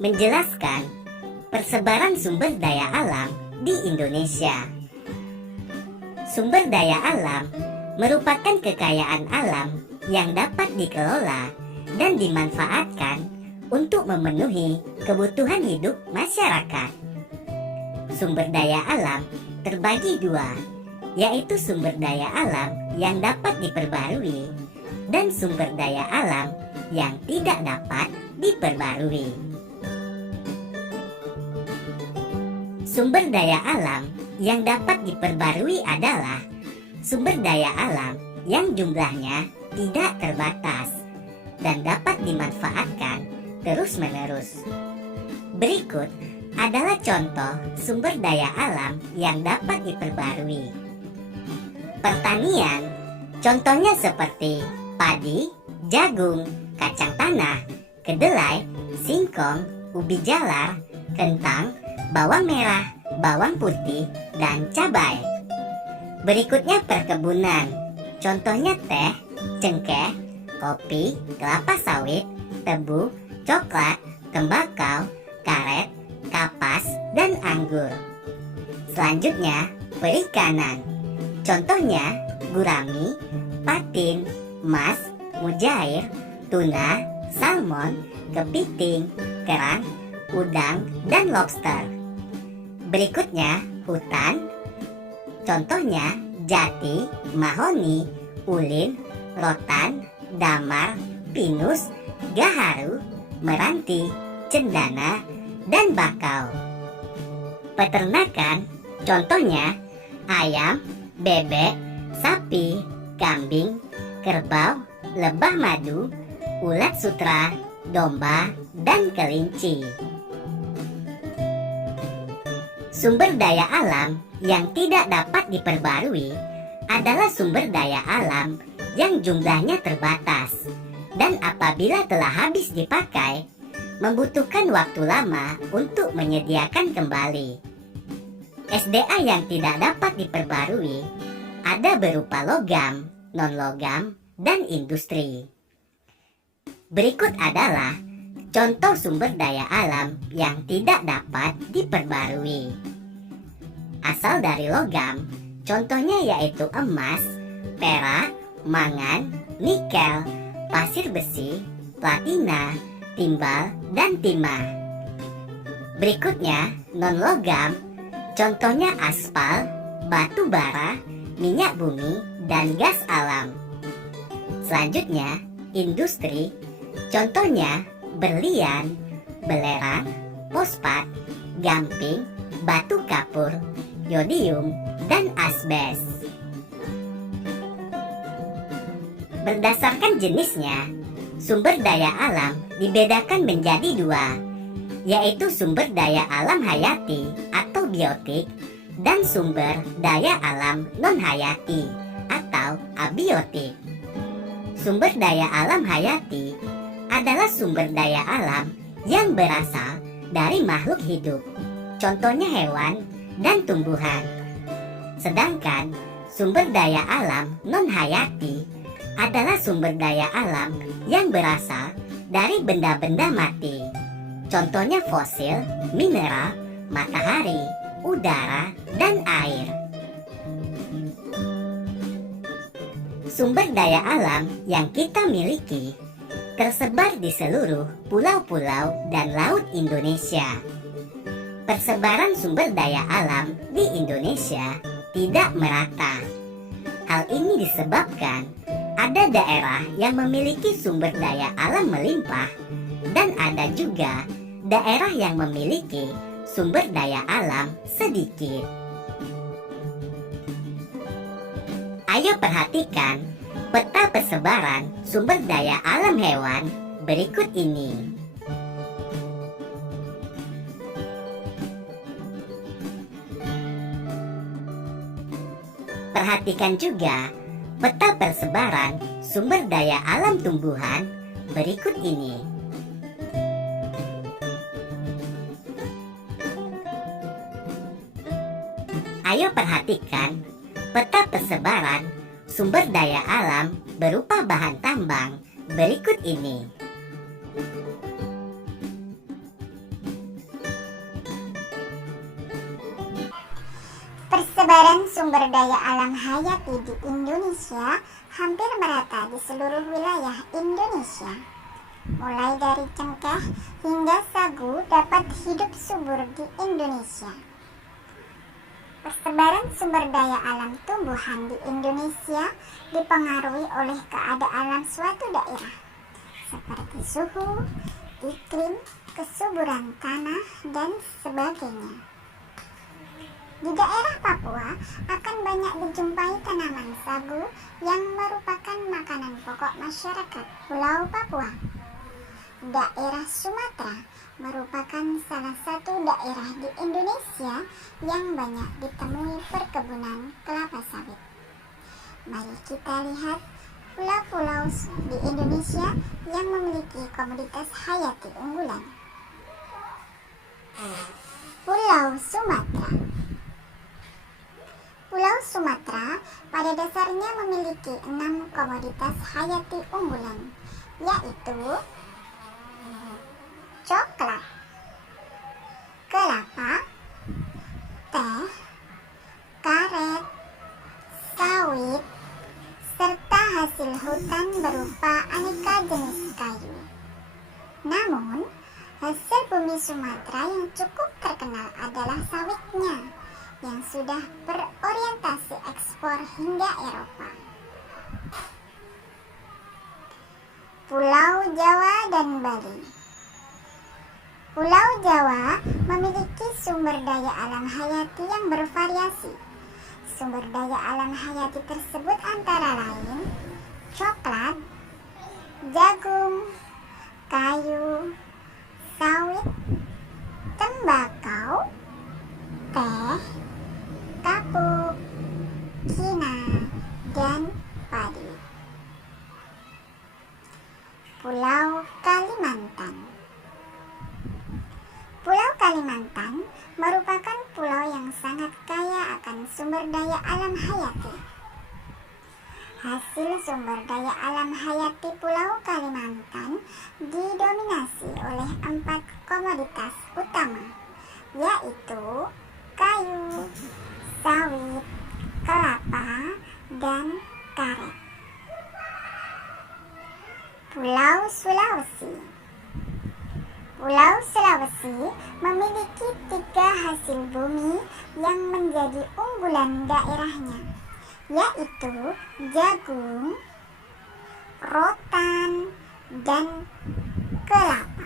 menjelaskan persebaran sumber daya alam di Indonesia. Sumber daya alam merupakan kekayaan alam yang dapat dikelola dan dimanfaatkan untuk memenuhi kebutuhan hidup masyarakat. Sumber daya alam terbagi dua, yaitu sumber daya alam yang dapat diperbarui dan sumber daya alam yang tidak dapat diperbarui. Sumber daya alam yang dapat diperbarui adalah sumber daya alam yang jumlahnya tidak terbatas dan dapat dimanfaatkan terus-menerus. Berikut adalah contoh sumber daya alam yang dapat diperbarui. Pertanian, contohnya seperti padi, jagung, kacang tanah, kedelai, singkong, ubi jalar, kentang, bawang merah, bawang putih, dan cabai. Berikutnya perkebunan, contohnya teh, cengkeh, kopi, kelapa sawit, tebu, coklat, tembakau, karet, kapas, dan anggur. Selanjutnya perikanan, contohnya gurami, patin, mas, mujair, tuna, salmon, kepiting, kerang, udang, dan lobster. Berikutnya hutan, contohnya jati, mahoni, ulin, rotan, damar, pinus, gaharu, meranti, cendana, dan bakau. Peternakan, contohnya ayam, bebek, sapi, kambing, kerbau, lebah madu, ulat sutra, domba, dan kelinci. Sumber daya alam yang tidak dapat diperbarui adalah sumber daya alam yang jumlahnya terbatas dan apabila telah habis dipakai, membutuhkan waktu lama untuk menyediakan kembali. SDA yang tidak dapat diperbarui ada berupa logam, non-logam, dan industri. Berikut adalah contoh sumber daya alam yang tidak dapat diperbarui. Asal dari logam, contohnya yaitu emas, perak, mangan, nikel, pasir besi, platina, timbal, dan timah. Berikutnya non-logam, contohnya aspal, batu bara, minyak bumi, dan gas alam. Selanjutnya industri, contohnya berlian, belerang, fosfat, gamping, batu kapur, yodium, dan asbes. Berdasarkan jenisnya, sumber daya alam dibedakan menjadi dua, yaitu sumber daya alam hayati atau biotik dan sumber daya alam non-hayati atau abiotik. Sumber daya alam hayati adalah sumber daya alam yang berasal dari makhluk hidup, contohnya hewan dan tumbuhan. Sedangkan sumber daya alam non-hayati adalah sumber daya alam yang berasal dari benda-benda mati, contohnya fosil, mineral, matahari, udara, dan air. Sumber daya alam yang kita miliki tersebar di seluruh pulau-pulau dan laut Indonesia. Persebaran sumber daya alam di Indonesia tidak merata. Hal ini disebabkan ada daerah yang memiliki sumber daya alam melimpah dan ada juga daerah yang memiliki sumber daya alam sedikit. Ayo perhatikan peta persebaran sumber daya alam hewan berikut ini. Perhatikan juga peta persebaran sumber daya alam tumbuhan berikut ini. Ayo perhatikan peta persebaran sumber daya alam berupa bahan tambang berikut ini. Persebaran sumber daya alam hayati di Indonesia hampir merata di seluruh wilayah Indonesia. Mulai dari cengkeh hingga sagu dapat hidup subur di Indonesia. Persebaran sumber daya alam tumbuhan di Indonesia dipengaruhi oleh keadaan suatu daerah, seperti suhu, iklim, kesuburan tanah, dan sebagainya. Di daerah Papua akan banyak dijumpai tanaman sagu yang merupakan makanan pokok masyarakat Pulau Papua. Daerah Sumatera merupakan salah satu daerah di Indonesia yang banyak ditemui perkebunan kelapa sawit. Mari kita lihat pulau-pulau di Indonesia yang memiliki komoditas hayati unggulan. Pulau Sumatera. Pulau Sumatera pada dasarnya memiliki 6 komoditas hayati unggulan, yaitu coklat, kelapa, teh, karet, sawit, serta hasil hutan berupa aneka jenis kayu. Namun, hasil bumi Sumatera yang cukup terkenal adalah sawitnya, yang sudah berorientasi ekspor hingga Eropa. Pulau Jawa dan Bali. Pulau Jawa memiliki sumber daya alam hayati yang bervariasi. Sumber daya alam hayati tersebut antara lain coklat, jagung, kayu, sawit, tembakau, teh, kapuk, kina, dan padi. Pulau Kalimantan. Pulau Kalimantan merupakan pulau yang sangat kaya akan sumber daya alam hayati. Hasil sumber daya alam hayati Pulau Kalimantan didominasi oleh 4 komoditas utama, yaitu kayu, sawit, kelapa, dan karet. Pulau Sulawesi. Pulau Sulawesi memiliki 3 hasil bumi yang menjadi unggulan daerahnya, yaitu jagung, rotan, dan kelapa.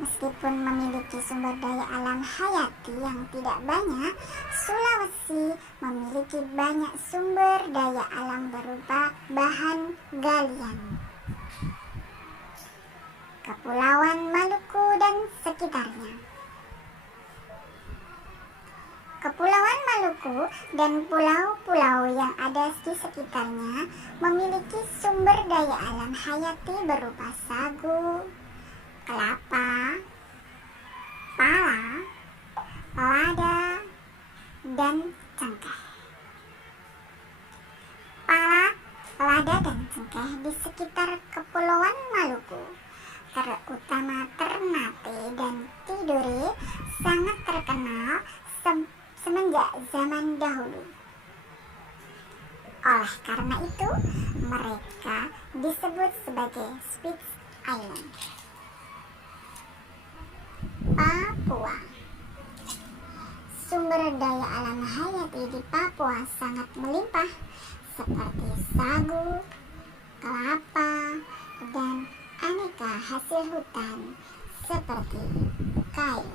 Meskipun memiliki sumber daya alam hayati yang tidak banyak, Sulawesi memiliki banyak sumber daya alam berupa bahan galian. Kepulauan Maluku dan sekitarnya. Kepulauan Maluku dan pulau-pulau yang ada di sekitarnya memiliki sumber daya alam hayati berupa sagu, kelapa, pala, lada, dan cengkeh. Pala, lada, dan cengkeh di sekitar Kepulauan Maluku, terutama Ternate dan Tidore, sangat terkenal semenjak zaman dahulu. Oleh karena itu, mereka disebut sebagai Spitz Island. Papua. Sumber daya alam hayati di Papua sangat melimpah, seperti sagu, kelapa, dan aneka hasil hutan seperti kayu.